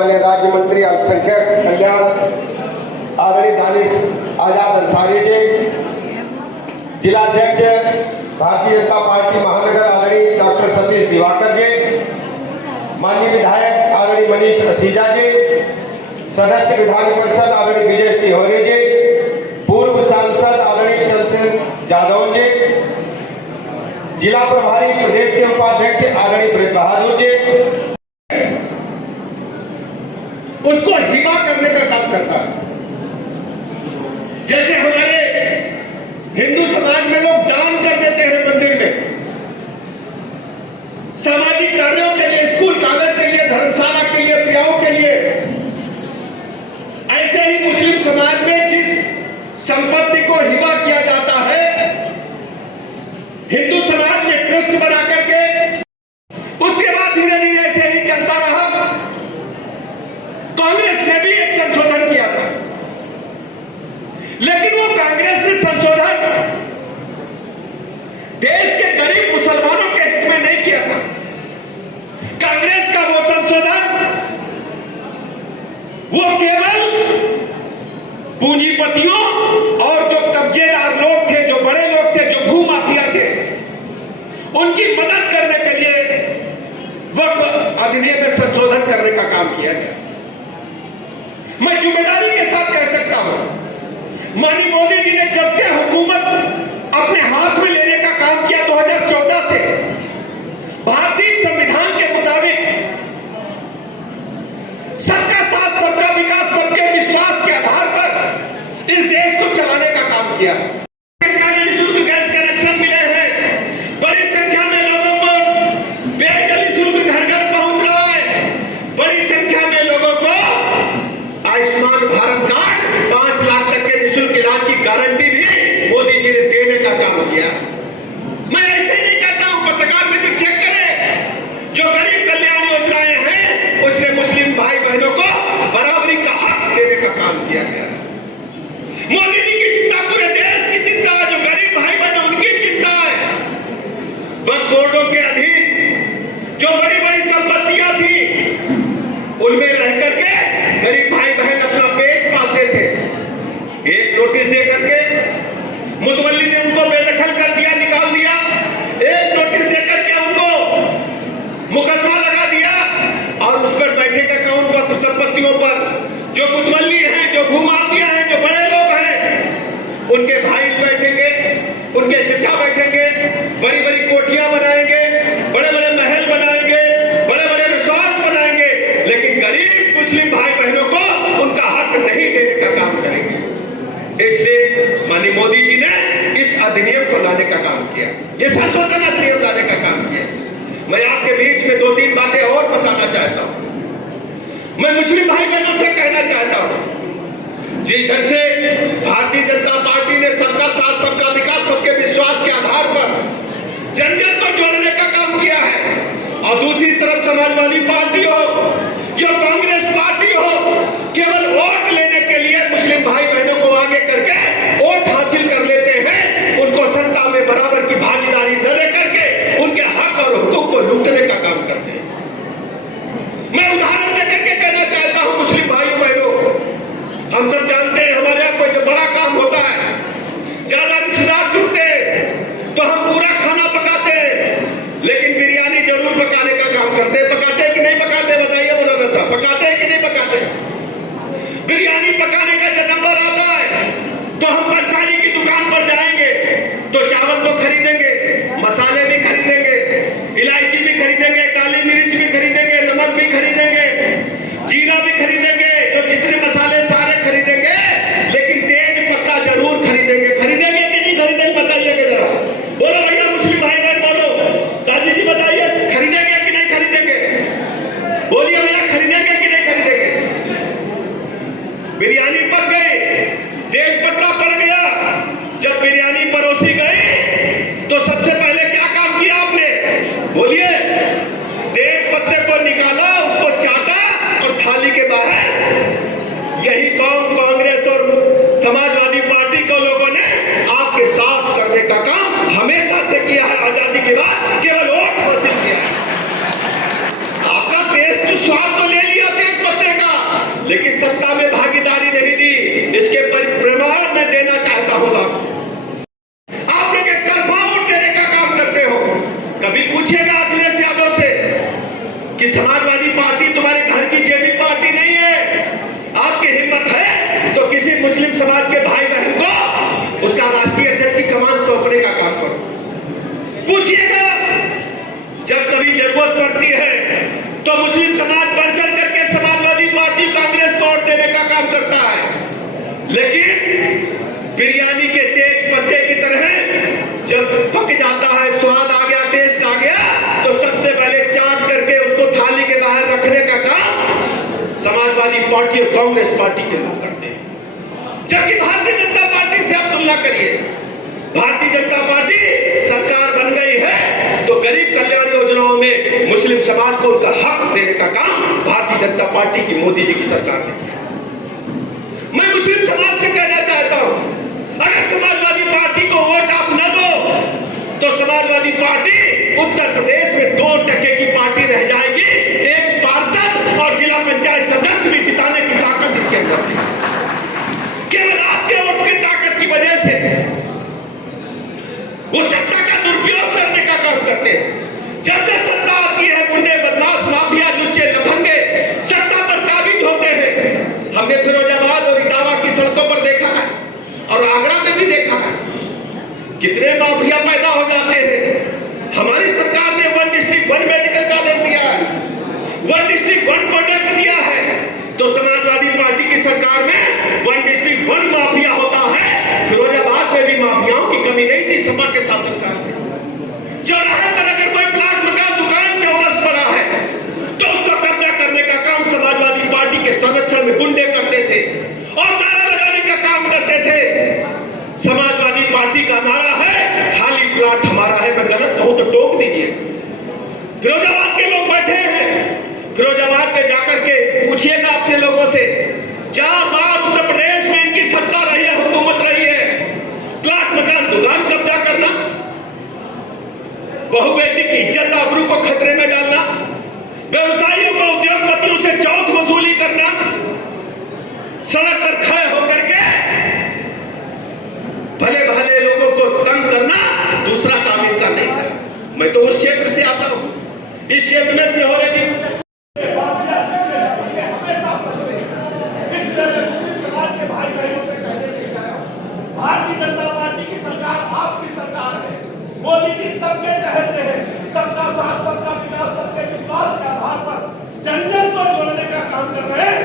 राज्य मंत्री अल्पसंख्यक कल्याण आदरणीय दानिश आजाद अंसारी जी, जिलाध्यक्ष भारतीय जनता पार्टी महानगर आदरणीय डॉक्टर सतीश दिवाकर जी, माननीय विधायक आदरणीय मनीष असीजा जी, सदस्य विधान परिषद आदरणीय विजय सिहोरे जी, पूर्व सांसद आदरणीय चंद्रसेन जादव जी, जिला प्रभारी प्रदेश के उपाध्यक्ष आदरणीय ब्रज बहादुर जी, उसको हिबा करने का काम करता है। जैसे हमारे हिंदू समाज में लोग दान कर देते हैं मंदिर में, सामाजिक कार्यों के लिए, स्कूल कॉलेज के लिए, धर्मशाला के लिए, ब्याहों के लिए, ऐसे ही मुस्लिम समाज में जिस संपत्ति को हिबा किया जाता है, हिंदू समाज में ट्रस्ट बना करके उसके बाद धीरे धीरे ऐसे ही चलता रहा। कांग्रेस ने भी एक संशोधन किया था, लेकिन वो कांग्रेस ने संशोधन देश के गरीब मुसलमानों के हित में नहीं किया था। कांग्रेस का वो संशोधन वो केवल पूंजीपतियों और जो कब्जेदार लोग थे, जो बड़े लोग थे, जो भू माफिया थे, उनकी मदद करने के लिए वक्फ अधिनियम में संशोधन करने का काम किया गया। मैं जिम्मेदारी के साथ कह सकता हूं, माननीय मोदी जी ने जब से हुकूमत अपने हाथ में लेने का काम किया 2014 से, भारतीय संविधान के मुताबिक सबका साथ, सबका विकास, सबके विश्वास के आधार पर इस देश को चलाने का काम किया। निःशुल्क गैस कनेक्शन मिले हैं, बड़ी संख्या में लोगों को पेयजल निःशुल्क घर घर पहुंच रहा है, बड़ी संख्या में लोगों को आयुष्मान भारत कार्ड 5 लाख तक के निःशुल्क इलाज की गारंटी भी मोदी जी ने देने का काम किया। मैं ऐसे ही नहीं कहता हूं, पत्रकार मित्र चेक करें, जो गरीब कल्याण योजनाएं हैं उसने मुस्लिम भाई बहनों को बराबरी का हक देने का काम किया गया। मोदी जी की चिंता पूरे देश की चिंता है, जो गरीब भाई बहन उनकी चिंता है। वक्फ बोर्डों के अधीन जो बड़ी बड़ी संपत्तियां थी, उनमें रह करके गरीब भाई बहन अपना पेट पालते थे। एक नोटिस दे करके मुतवल्ली ने उनको बेदखल कर दिया, निकाल दिया। एक नोटिस दे करके उनको मुकदमा लगा दिया और उस पर बैठे अकाउंट पर, संपत्तियों पर जो मुतवल्ली हैं, जो भूमाफिया हैं, जो बड़े लोग हैं, उनके भाई बैठेंगे, उनके चचा बैठेंगे, बड़ी बड़ी कोठियां बनाएंगे, बड़े बड़े महल बनाएंगे, बड़े बड़े रिसोर्ट बनाएंगे, लेकिन गरीब मुस्लिम भाई बहनों को उनका हक नहीं देने का काम करेंगे। इसलिए माननीय मोदी जी ने इस अधिनियम को लाने का काम किया, ये संशोधन अधिनियम लाने का काम किया। मैं आपके बीच में 2-3 बातें और बताना चाहता हूं। मैं मुस्लिम भाई बहनों से कहना चाहता हूं, जिस ढंग से भारतीय जनता पार्टी ने सबका साथ, सबका विकास, सबके विश्वास के आधार पर जन-जन को जोड़ने का काम किया है, और दूसरी तरफ समाजवादी पार्टी हो या कांग्रेस पार्टी हो, केवल वोट लेने के लिए मुस्लिम भाई बहनों को आगे करके वोट हासिल कर लेते हैं, उनको सत्ता में बराबर की भागीदारी न लेकर के उनके हक और हुकूक को लूटने का काम करते हैं। मैं उदाहरण देकर के कहना चाहता हूं, मुस्लिम भाई बहनों, हम सब जानते हैं हमारे यहाँ कोई जो बड़ा काम होता है, ज्यादा रिश्तेदार जुटते हैं तो हम पूरा खाना पकाते हैं, लेकिन बिरयानी जरूर पकाने का काम करते हैं। पकाते हैं कि नहीं पकाते, बताइए बोला लेकिन सत्ता में भागीदारी नहीं दी। इसके परिप्रमाण मैं देना चाहता हूं। आप लोग एक तरफा वोट देने का काम करते हो। कभी पूछेगा अखिलेश यादव से कि समाजवादी पार्टी तुम्हारे घर की जेबी पार्टी नहीं है, आपकी हिम्मत है तो किसी मुस्लिम समाज के भाई बहन को उसका राष्ट्रीय अध्यक्ष की कमान सौंपने का काम करो। पूछिएगा, जब कभी जरूरत पड़ती है तो मुस्लिम समाज बढ़ चढ़ करके समाजवादी पार्टी कांग्रेस को वोट देने का काम करता है। लेकिन बिरयानी के तेज पत्ते की तरह जब पक जाता है, स्वाद आ गया, टेस्ट आ गया, तो सबसे पहले चाट करके उसको थाली के बाहर रखने का काम समाजवादी पार्टी और कांग्रेस पार्टी के लोग करते हैं। जबकि भारतीय जनता पार्टी से आप तुलना करिए, भारतीय जनता पार्टी सरकार बन गई है तो गरीब कल्याण योजनाओं में मुस्लिम समाज को उनका हक देने का काम भारतीय जनता पार्टी की मोदी जी की सरकार ने किया। मैं मुस्लिम समाज से कहना चाहता हूं, अगर समाजवादी पार्टी को वोट आप न दो तो समाजवादी पार्टी उत्तर प्रदेश में 2% की पार्टी रह जाएगी। एक पार्षद और जिला पंचायत सदस्य भी जिताने की ताकत इसके अंदर है। केवल आपके वोट की ताकत की वजह से वो सत्ता का दुरुपयोग करने का काम करते हैं। जब जब सत्ता आती है, गुंडे, बदमाश, माफिया, लुच्चे, लफंगे सत्ता पर काबिज होते हैं। हमने फिरोजाबाद और इटावा की सड़कों पर देखा है और आगरा में भी देखा है, कितने माफिया पैदा हो जाते हैं। हमारी सरकार ने 1 डिस्ट्रिक्ट 1 मेडिकल कॉलेज दिया है, 1 डिस्ट्रिक्ट 1 प्रोडक्ट दिया है, तो समाजवादी पार्टी की सरकार में 1 डिस्ट्रिक्ट 1 माफिया होता है। फिरोजाबाद में भी माफियाओं की कमी नहीं थी सपा के शासनकाल में। चौराहे पर अगर कोई प्लाट, मकान, दुकान, चौरस पड़ा है तो उसका कब्जा करने का काम समाजवादी पार्टी के संरक्षण में गुंडे करते थे और नारा लगाने का काम करते थे। समाजवादी पार्टी का नारा है खाली प्लाट हमारा है। मैं गलत कहूं तो टोक दीजिए। फिरोजाबाद के लोग बैठे हैं, फिरोजाबाद में जाकर के पूछिएगा अपने लोगों से, 4 बार उत्तर प्रदेश में इनकी सत्ता रही है, हुकूमत रही है, प्लाट, मकान, दुकान कब्जा करना, बहु बेटी की इज्जत आबरू को खतरे में डालना, व्यवसायियों को, उद्योगपतियों से चौथ वसूली करना, सड़क पर खड़े होकर के भले भले लोगों को तंग करना, दूसरा काम इनका नहीं था। मैं तो उस क्षेत्र से आता हूं, इस क्षेत्र में से हो रही भारतीय जनता पार्टी की सरकार आपकी सरकार है। मोदी जी सबके चाहते हैं, सबका साथ, सबका विकास, सबके विश्वास के आधार पर जन जन को जोड़ने का काम कर रहे हैं।